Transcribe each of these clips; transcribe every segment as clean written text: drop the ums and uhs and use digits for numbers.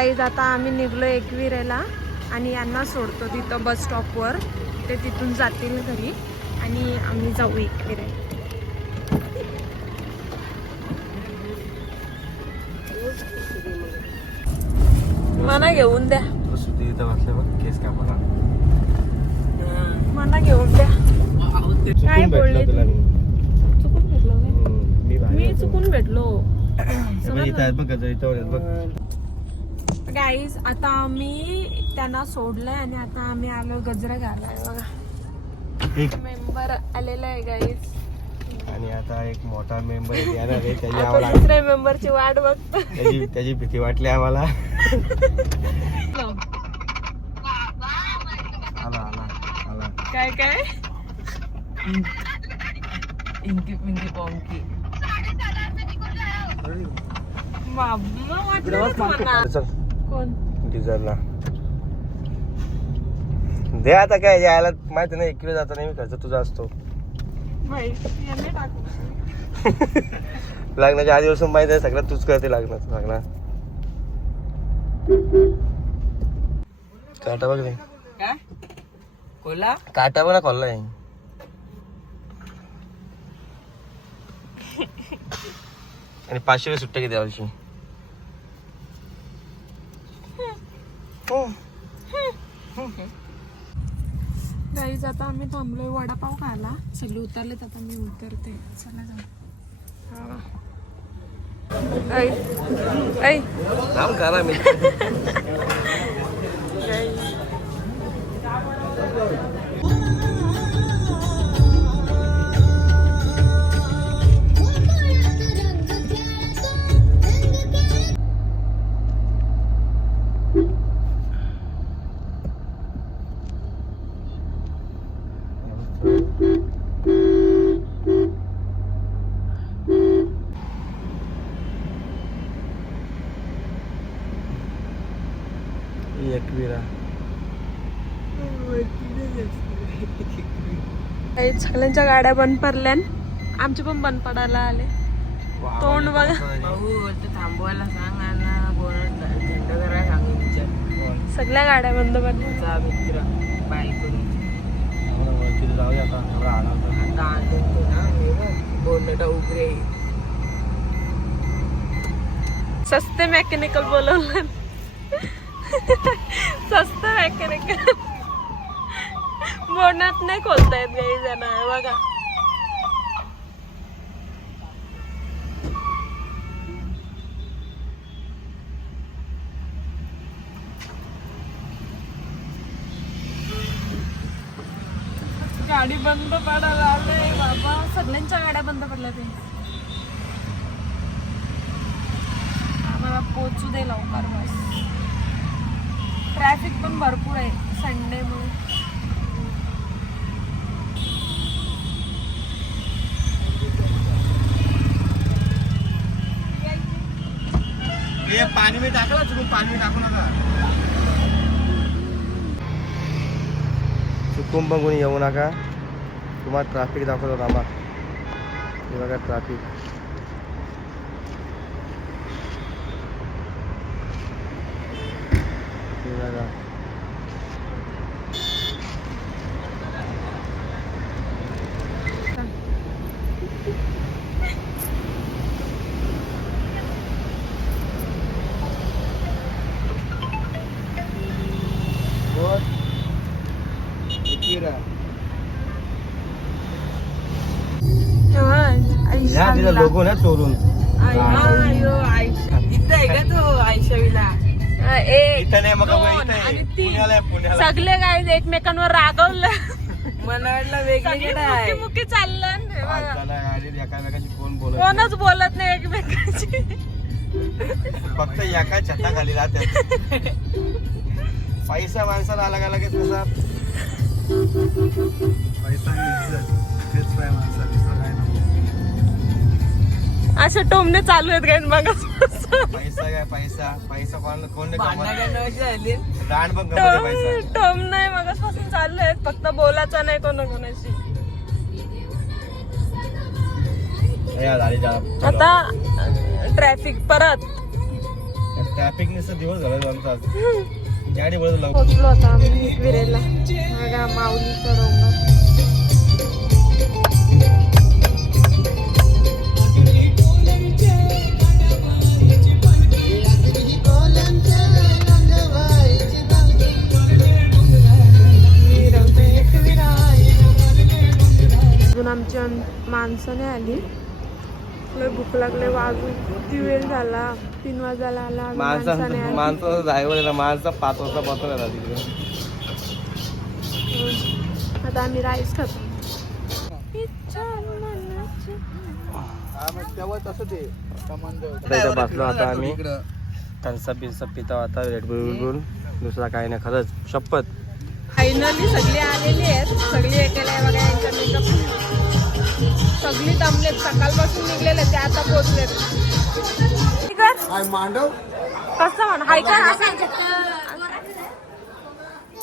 Guys आता आम्ही निघलो एकविरेला आणि यांना सोडतो तिथं बस स्टॉपवर. ते तिथून जातील घरी आणि आम्ही जाऊ एकविरेला. मला घेऊन द्या, मला घेऊन द्या. काय बोलले? चुकून भेटलो मी चुकून भेटलो. गाईज आता आम्ही त्यांना सोडलंय आणि आता आम्ही आलो गजरा घालाय. बघा एक मेंबर आलेला आहे गाईज आणि आता एक मोठा मेंबर येणार आहे. आता दुसऱ्या मेंबरची वाट बघतो. त्याची भीती वाटली आम्हाला. काय काय इंकी पिंकी पॉंकी कोण डिझेलला दे. आता काय यायला माहिती नाही, एक किलो जाता नाही मी खर्च तुझा असतो. लग्नाच्या आधीपासून माहिती आहे सगळं तूच करते लग्नाचं. लग्न काटा बघ रे, काय कोला काटा बघ ना खोललाय. आणि 500 सुट्ट्या किती यावर्षी. गाईज आता आम्ही थांबलोय वडापाव खायला. सगळे उतरलेत, आता मी उतरते. चला जाऊ. राम करा मी सगळ्यांच्या गाड्या बंद पडल्या, आमचे पण बंद पडायला आले. तोंड बघा. भाऊ थांबवायला सांग आणि बोलत थंड करायला सांग. विचार सगळ्या गाड्या बंद पडल्या. मित्र बायको जाऊ आता आता आनंद ना बोलणं उघडे. सस्ते मेकॅनिकल बोलवलं. सस्त मेकॅनिकल बोनात नाही खोलता येत काही जण. बघा गाडी बंद पडायला आले बाबा. सगळ्यांच्या गाड्या बंद पडल्या. ते आम्हाला पोचू दे लवकर बस. ट्रॅफिक पण भरपूर आहे संडे म्हणून. पाणी मी टाकलं चुकून. पाणी टाकू नका चुकून बघून येऊ नका. तुम्हाला ट्रॅफिक दाखवतो रामा. हे बघा ट्रॅफिक. हे बघा लोगो ना चोरून. इथं आहे का तो आयशावीला. सगळे काय एकमेकांवर रागवलं. मला वाटलं वेगळीकडे मुकी चाललं. कोण बोलत कोणच बोलत नाही एकमेकांची. फक्त एका छताखाली राहतात. पैसा माणसाला आला गेला की कसा असे टोमणे चालू आहेत काय बघा. पैसा काय पैसा पैसा कोण रान पण टोम नाही मगापासून चालू आहेत. फक्त बोलायचं नाही कोणाकोणाशी. आता ट्रॅफिक परत ट्रॅफिक नुसतं दिवस झाला आमचा आज. गाडी वळत पोचलो आता आम्ही एकविरेला. बघा माऊलीचं डोंगर. अजून आमच्या माणसं नाही आली. लय भूक लागले. किती वेळ झाला. 3 वाजायला आला. माणसं नाही आली. माणसाचा ड्रायव्हर आहे ना, माणसा 5 वाजता बसवला तिकडे. आता आम्ही राईस खातो. बसलो आता आम्ही. कणसा बिनसा पिता आता रेडबुल. दुसरा काही नाही खरंच शपथ. फायनली सगळे आलेली आहेत. सगळी एकेला आहे बघा. यांचा मेकअप सगळी दमलेत. सकाळपासून निघलेले ते आता पोहोचलेत. मांडव कसं म्हण हाय कर.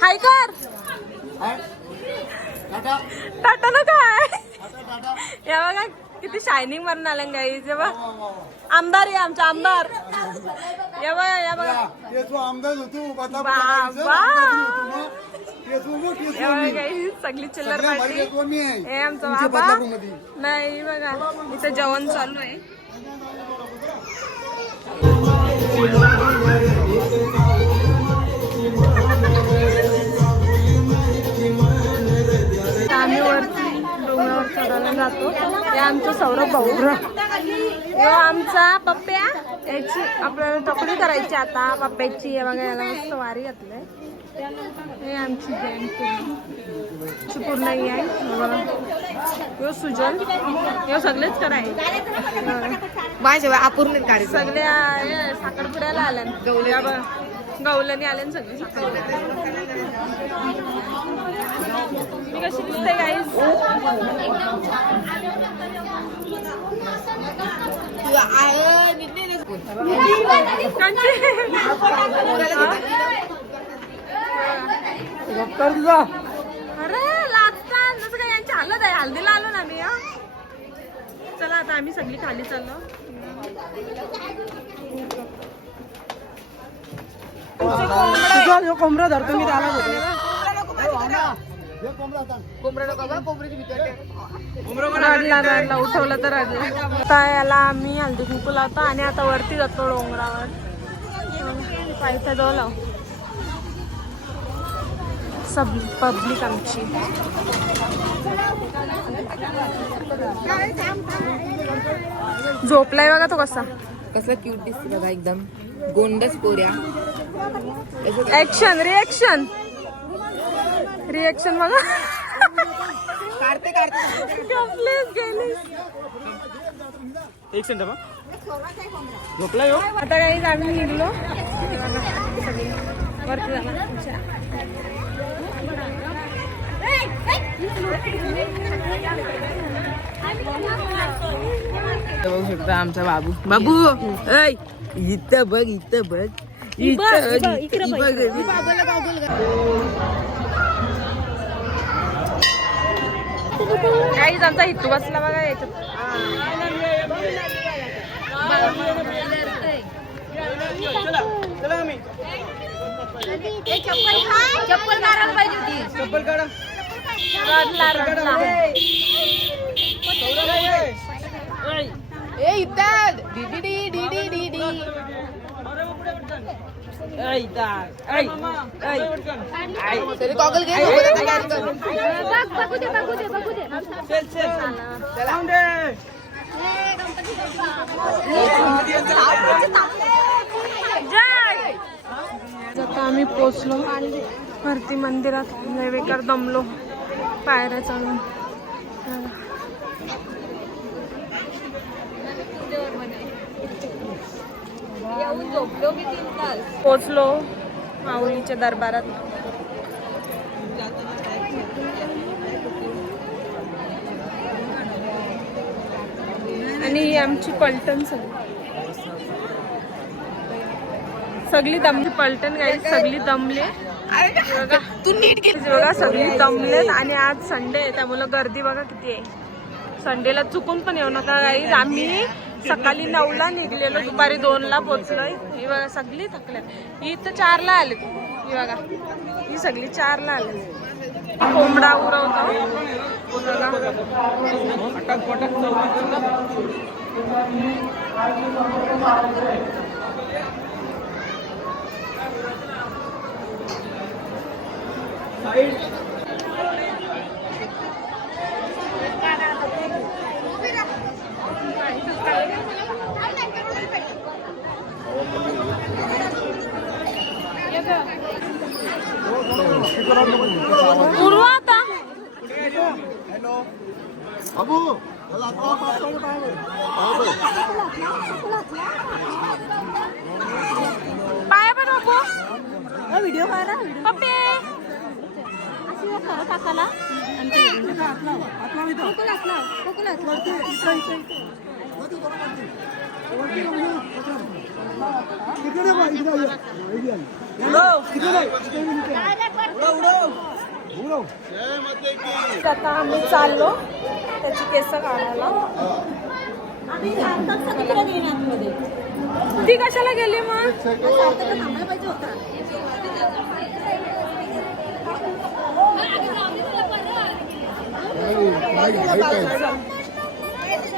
हाय कर. टाटा ना काय. या बघा किती शायनिंग मारून आल्या गाई. जेव्हा आमदार आहे आमचा आमदार. या बघा या बघा. सगळी चिल्लर पार्टी. हे आमचा बाबा नाही बघा. इथं जेवण चालू आहे. आम्ही वरती डोंगरावर चढायला जातो. हे आमचं सौरभ भाऊ. यो आमचा पप्प्या. याची आपल्याला टोकरी करायची आता पप्प्याची. हे बघा याला मस्त वारी घातलंय. हे आमची गँग पूर्ण ही आहे. यो सुजल. यो सगळेच कराय. अपूर्ण कार्य सगळ्या साखरपुड्याला आल्या. गवलनी आल्या सगळे साखरपुड्या. मी कशी दिसते गाईस. अरे लागतात जसं काय यांची हालत आहे. हल्दीला आलो ना आम्ही. चला आता आम्ही सगळी खाली चाललो. कोंबडा धरतो मी त्याला. रडला उठवलं तर रडला. आता याला आम्ही हल्दी कुंकू लावतो आणि आता वरती जातो डोंगरावर. पायथ्या जवळ सब पब्लिक आमची. झोपलाय बघा तो कसा. कसला क्यूट दिसते बघा. एकदम गोंडस पोऱ्या. ऍक्शन रिएक्शन रिएक्शन बघा. काढते प्लीज गेली. एक सेकंड झोपला यो. आता काही आम्ही निघलो. वरती जाणार. बघू शकता आमचा बाबू. बाबू इथं बघ. इथं बघ. काहीच आमचा हितू बसला बघा याच्यात. चप्पल काढायला पाहिजे होती. चप्पल काढा. रडला रडला. ए इथं डीडी डीडी डीडी. तरी गॉगल घे. आता आम्ही पोचलो भरती मंदिरात. नैवेकर दमलो पायऱ्या चढून. पोचलो माऊलीच्या दरबारात. आणि ही आमची पलटण सगळी दमली. पलटण गाई सगळी दमले. तू नीट घे बघा सगळी दमलेत. आणि आज संडे आहे त्यामुळे गर्दी बघा किती आहे. संडेला चुकून पण येऊ नका गाईज. आम्ही सकाळी 9ला निघलेलो, दुपारी 2ला पोहोचलोय. ही बघा सगळी थकल्या. ही तर 4ला आली. ही बघा ही सगळी 4ला आली. कोंबडा उरवतो बघा. उरवा आता. पाया पण बाबू व्हिडिओ पप्पे काकाला आता आम्ही चाललो त्याची केस काढायला. ती कशाला गेली मग?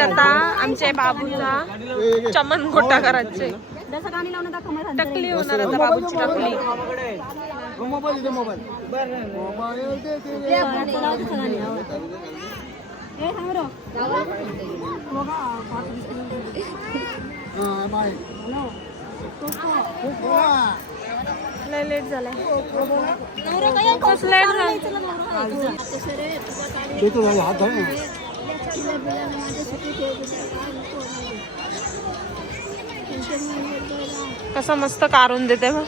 आता आमच्या बाबूचा चमन गोटा करायचे. टकली होणार आता बाबूची टकली. लेट झालाय. लेट कसं मस्त काढून देते मग.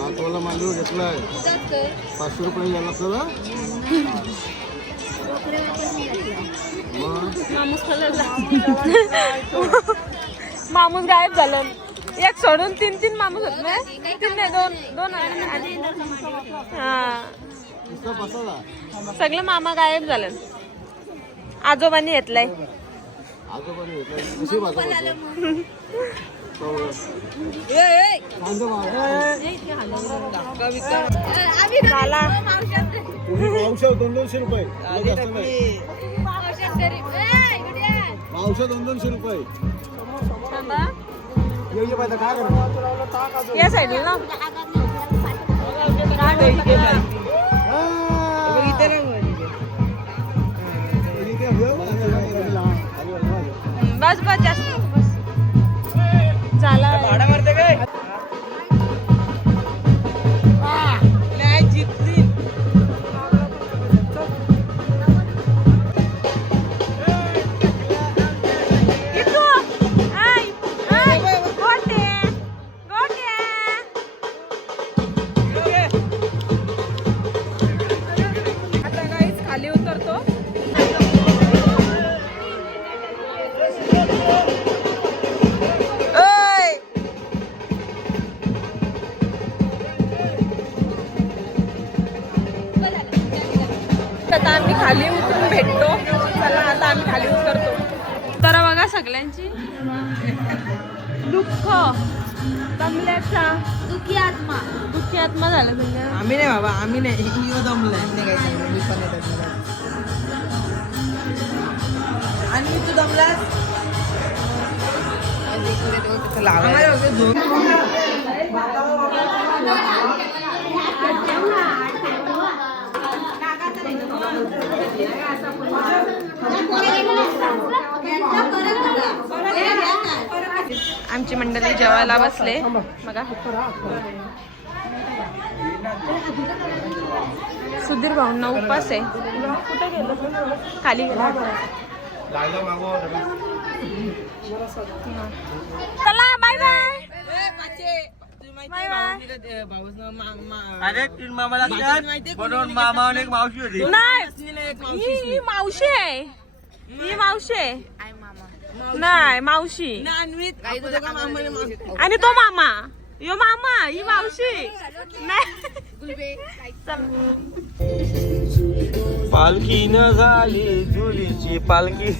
नातवाला मांडूळ घेतलाय 500 रुपये घ्यायला आपल्याला. माणूस गायब झालं. एक सोडून 3 माणूस होत नाही. 3 नाही 2 हा सगळे मामा गायब झाले. आजोबांनी घेतलाय. झाला 200 रुपये. 200 रुपये. या साईडला ना बस बस जास्त बस झाला. भाडा मारते काय जितली. खाली उतरतो. आता आम्ही खाली उतरून भेटतो. चला आता आम्ही खाली उतरतो. तर बघा सगळ्यांची दुःख दमल्याचा दुःखी आत्मा झाला तुझ्या. आम्ही नाही बाबा, आम्ही नाही. दमलाय मी पण आणि तू दमलास. आमची मंडळी जेवायला बसले बघा. सुधीर भाऊंना उपास आहे. कुठे गेलो? खाली गेला. चला बाय बाय. Bye bye. भाऊच अरे तीन मामा लागतात म्हणून मामा आणि एक मावशी होती. नाही ही मावशी आहे. ही मावशी आहे. नाही मावशी आणि तो मामा. यो मामा ही मावशी नाही. चल. पालखी न झाली जुलीची पालखी.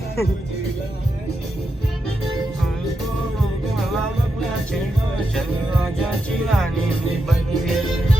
राजाची राणी मी बनली.